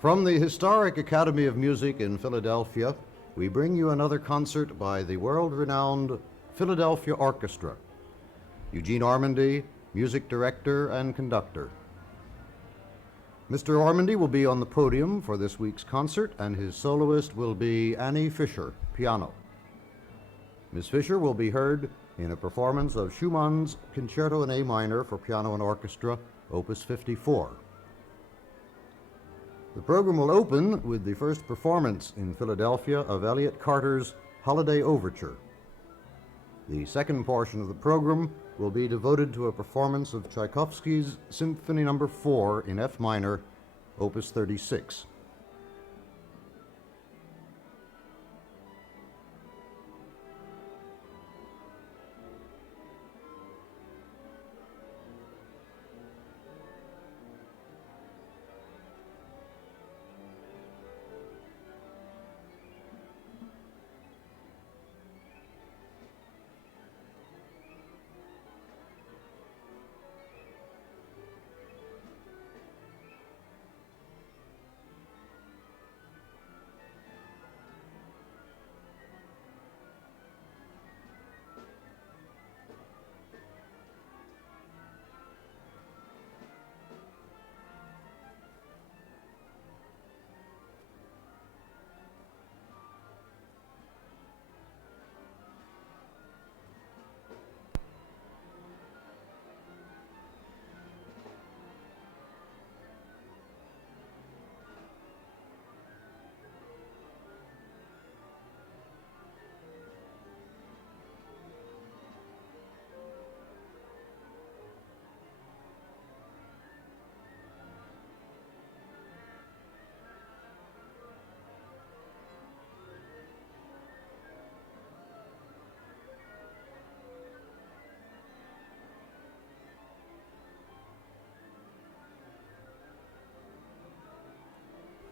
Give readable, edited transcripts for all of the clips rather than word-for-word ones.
From the historic Academy of Music in Philadelphia, we bring you another concert by the world-renowned Philadelphia Orchestra. Eugene Ormandy, music director and conductor. Mr. Ormandy will be on the podium for this week's concert, and his soloist will be Annie Fischer, piano. Ms. Fischer will be heard in a performance of Schumann's Concerto in A minor for piano and orchestra, Opus 54. The program will open with the first performance in Philadelphia of Elliott Carter's Holiday Overture. The second portion of the program will be devoted to a performance of Tchaikovsky's Symphony No. 4 in F minor, Opus 36.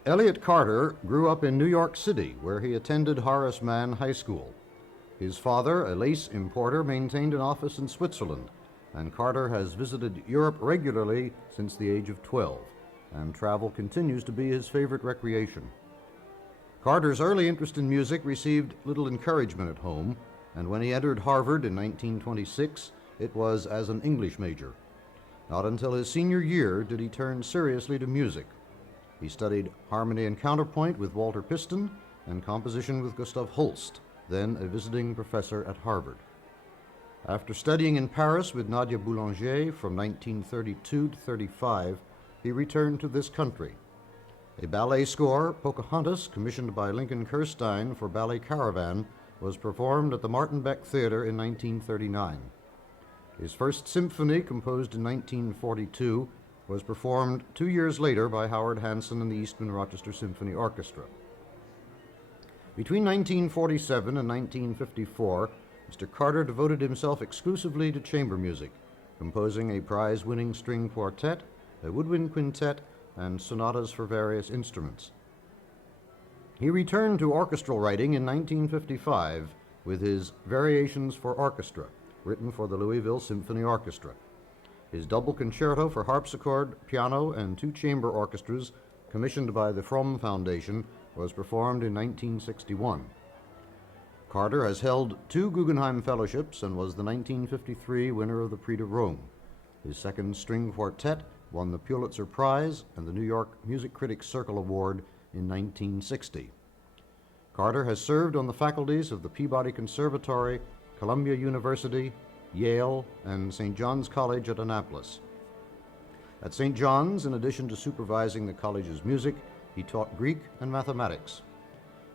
Elliott Carter grew up in New York City, where he attended Horace Mann High School. His father, a lace importer, maintained an office in Switzerland, and Carter has visited Europe regularly since the age of 12, and travel continues to be his favorite recreation. Carter's early interest in music received little encouragement at home, and when he entered Harvard in 1926, it was as an English major. Not until his senior year did he turn seriously to music. He studied harmony and counterpoint with Walter Piston and composition with Gustav Holst, then a visiting professor at Harvard. After studying in Paris with Nadia Boulanger from 1932 to 35, he returned to this country. A ballet score, Pocahontas, commissioned by Lincoln Kirstein for Ballet Caravan, was performed at the Martin Beck Theater in 1939. His first symphony, composed in 1942, was performed 2 years later by Howard Hanson and the Eastman Rochester Symphony Orchestra. Between 1947 and 1954, Mr. Carter devoted himself exclusively to chamber music, composing a prize-winning string quartet, a woodwind quintet, and sonatas for various instruments. He returned to orchestral writing in 1955 with his Variations for Orchestra, written for the Louisville Symphony Orchestra. His double concerto for harpsichord, piano, and two chamber orchestras, commissioned by the Fromm Foundation, was performed in 1961. Carter has held 2 Guggenheim Fellowships and was the 1953 winner of the Prix de Rome. His second string quartet won the Pulitzer Prize and the New York Music Critics Circle Award in 1960. Carter has served on the faculties of the Peabody Conservatory, Columbia University, Yale, and St. John's College at Annapolis. At St. John's, in addition to supervising the college's music, he taught Greek and mathematics.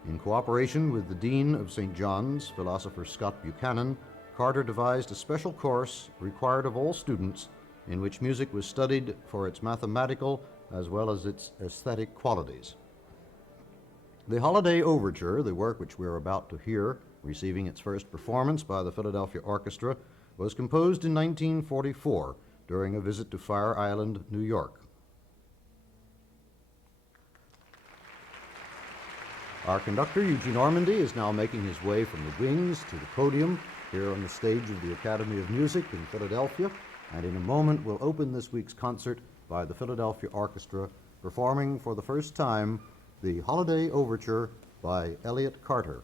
In cooperation with the Dean of St. John's, philosopher Scott Buchanan, Carter devised a special course required of all students in which music was studied for its mathematical as well as its aesthetic qualities. The Holiday Overture, the work which we're about to hear, receiving its first performance by the Philadelphia Orchestra, was composed in 1944 during a visit to Fire Island, New York. Our conductor, Eugene Ormandy, is now making his way from the wings to the podium here on the stage of the Academy of Music in Philadelphia, and in a moment will open this week's concert by the Philadelphia Orchestra performing for the first time the Holiday Overture by Elliott Carter.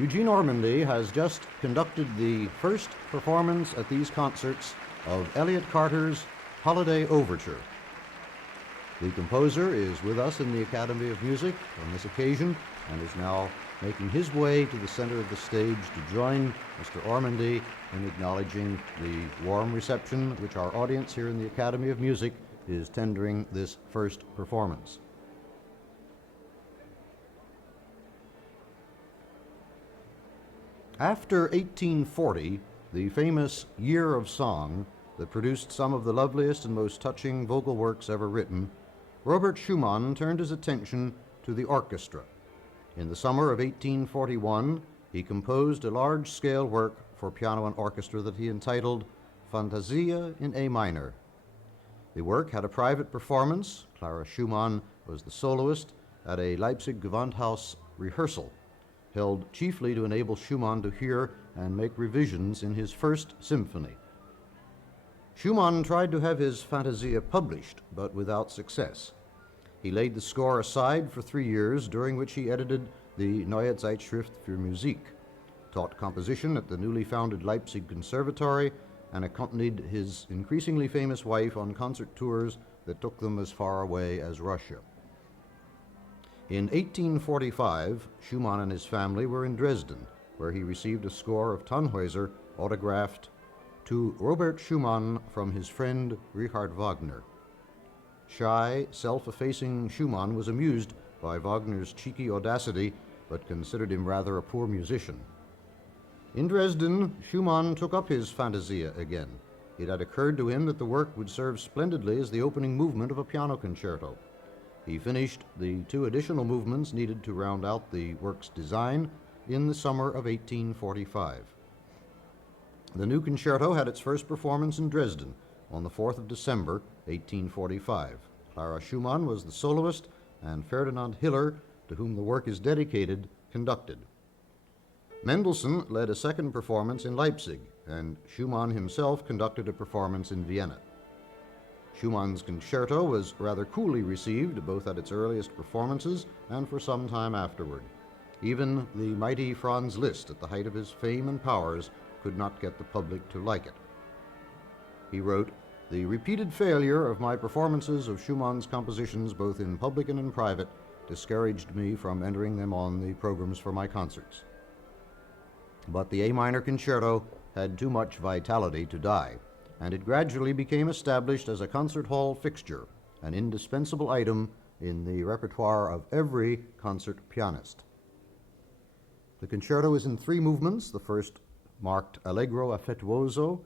Eugene Ormandy has just conducted the first performance at these concerts of Elliott Carter's Holiday Overture. The composer is with us in the Academy of Music on this occasion and is now making his way to the center of the stage to join Mr. Ormandy in acknowledging the warm reception which our audience here in the Academy of Music is tendering this first performance. After 1840, the famous Year of Song that produced some of the loveliest and most touching vocal works ever written, Robert Schumann turned his attention to the orchestra. In the summer of 1841, he composed a large-scale work for piano and orchestra that he entitled Fantasia in A minor. The work had a private performance. Clara Schumann was the soloist at a Leipzig Gewandhaus rehearsal, held chiefly to enable Schumann to hear and make revisions in his first symphony. Schumann tried to have his Fantasia published, but without success. He laid the score aside for 3 years, during which he edited the Neue Zeitschrift für Musik, taught composition at the newly founded Leipzig Conservatory, and accompanied his increasingly famous wife on concert tours that took them as far away as Russia. In 1845, Schumann and his family were in Dresden, where he received a score of Tannhäuser autographed to Robert Schumann from his friend Richard Wagner. Shy, self-effacing Schumann was amused by Wagner's cheeky audacity, but considered him rather a poor musician. In Dresden, Schumann took up his Fantasia again. It had occurred to him that the work would serve splendidly as the opening movement of a piano concerto. He finished the 2 additional movements needed to round out the work's design in the summer of 1845. The new concerto had its first performance in Dresden on the 4th of December, 1845. Clara Schumann was the soloist, and Ferdinand Hiller, to whom the work is dedicated, conducted. Mendelssohn led a second performance in Leipzig, and Schumann himself conducted a performance in Vienna. Schumann's concerto was rather coolly received, both at its earliest performances and for some time afterward. Even the mighty Franz Liszt, at the height of his fame and powers, could not get the public to like it. He wrote, "The repeated failure of my performances of Schumann's compositions, both in public and in private, discouraged me from entering them on the programs for my concerts." But the A minor concerto had too much vitality to die, and it gradually became established as a concert hall fixture, an indispensable item in the repertoire of every concert pianist. The concerto is in 3 movements, the first marked Allegro affettuoso,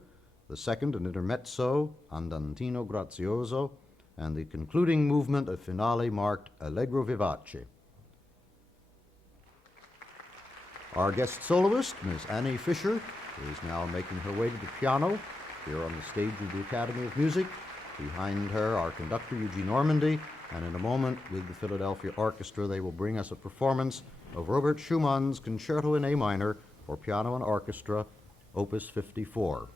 the second an intermezzo, Andantino grazioso, and the concluding movement, a finale marked Allegro vivace. Our guest soloist, Miss Annie Fischer, is now making her way to the piano here on the stage of the Academy of Music. Behind her, our conductor, Eugene Ormandy, and in a moment, with the Philadelphia Orchestra, they will bring us a performance of Robert Schumann's Concerto in A minor for piano and orchestra, Opus 54.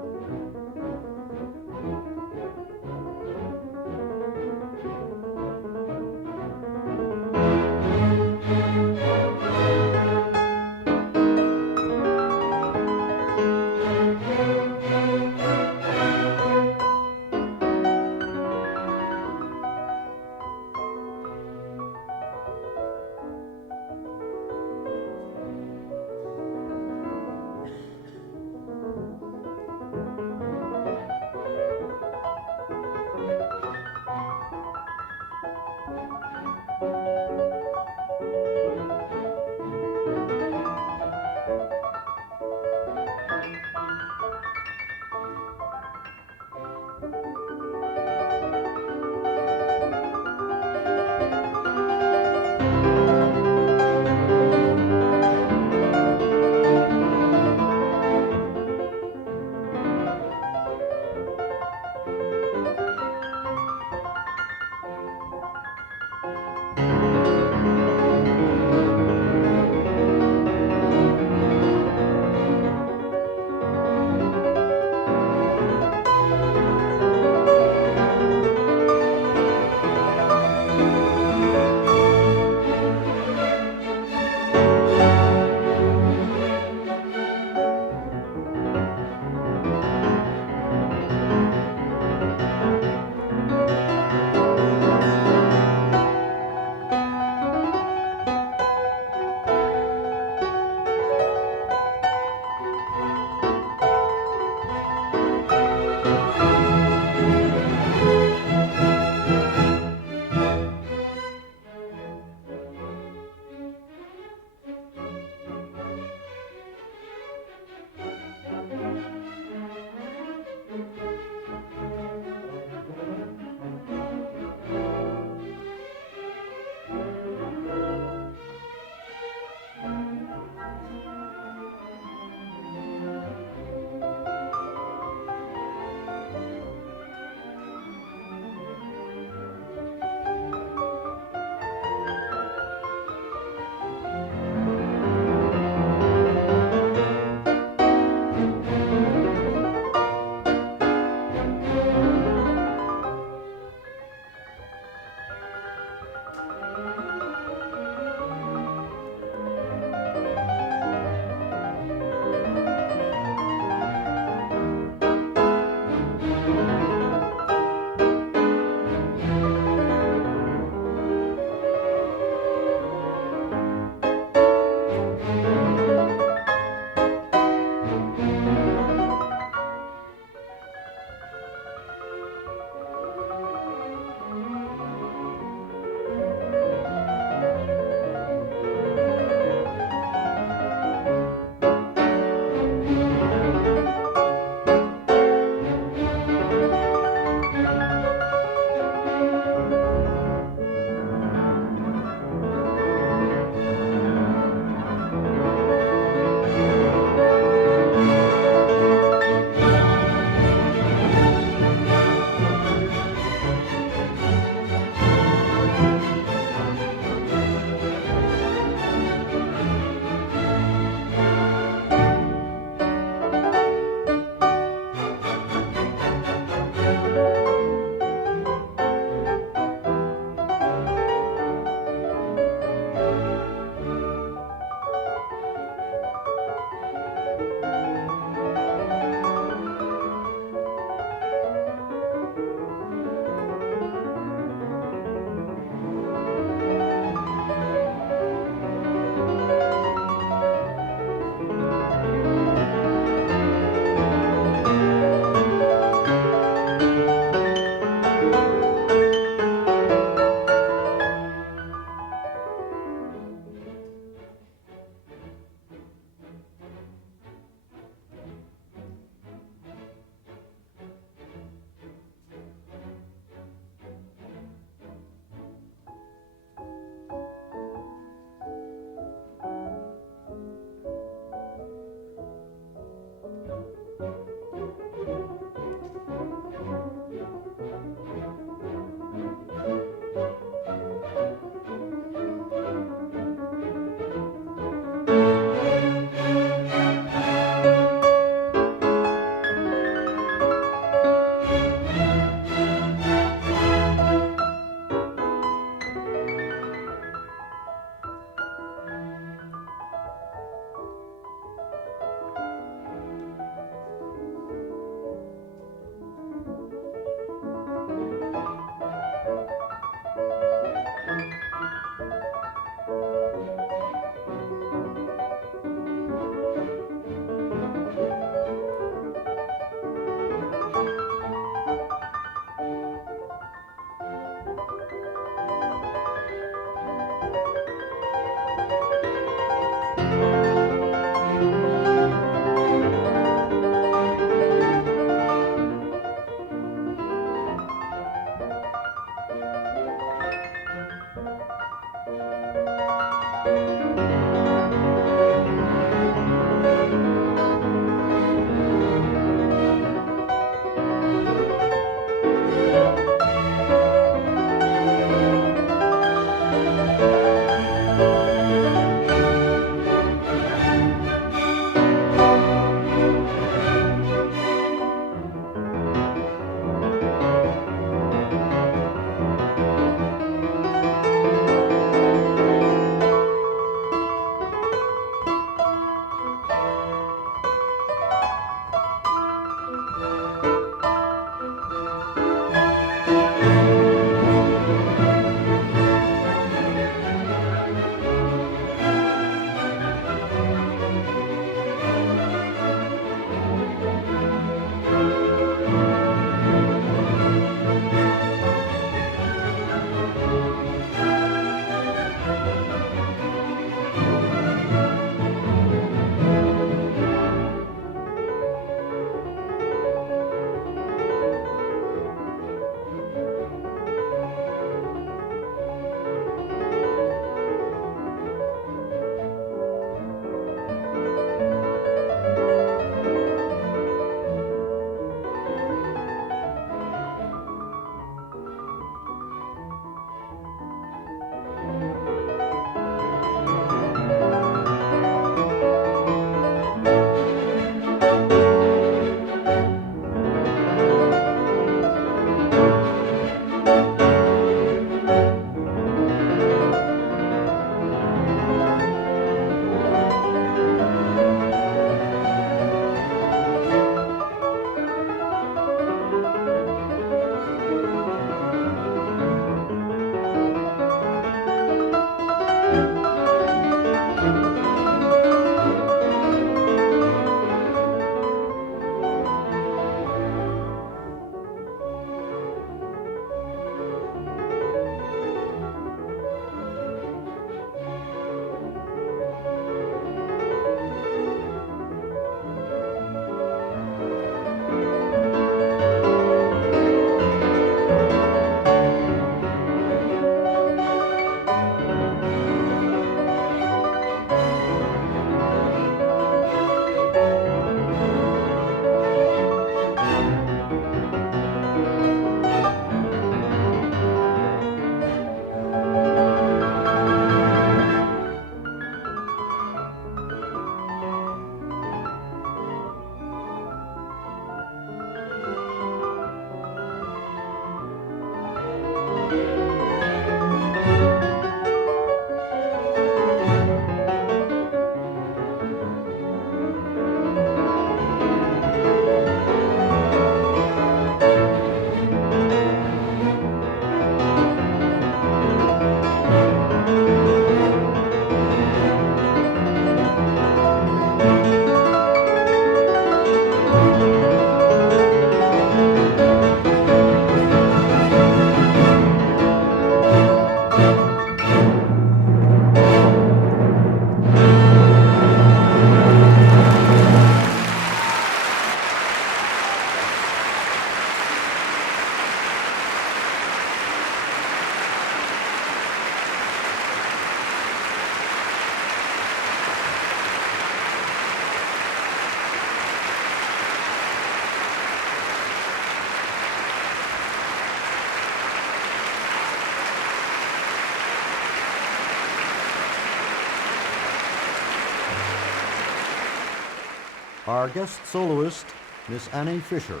Our guest soloist, Miss Annie Fischer,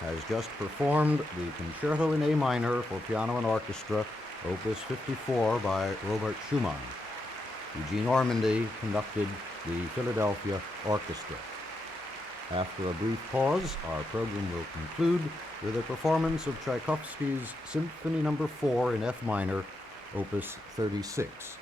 has just performed the Concerto in A minor for piano and orchestra, Opus 54 by Robert Schumann. Eugene Ormandy conducted the Philadelphia Orchestra. After a brief pause, our program will conclude with a performance of Tchaikovsky's Symphony No. 4 in F minor, Opus 36.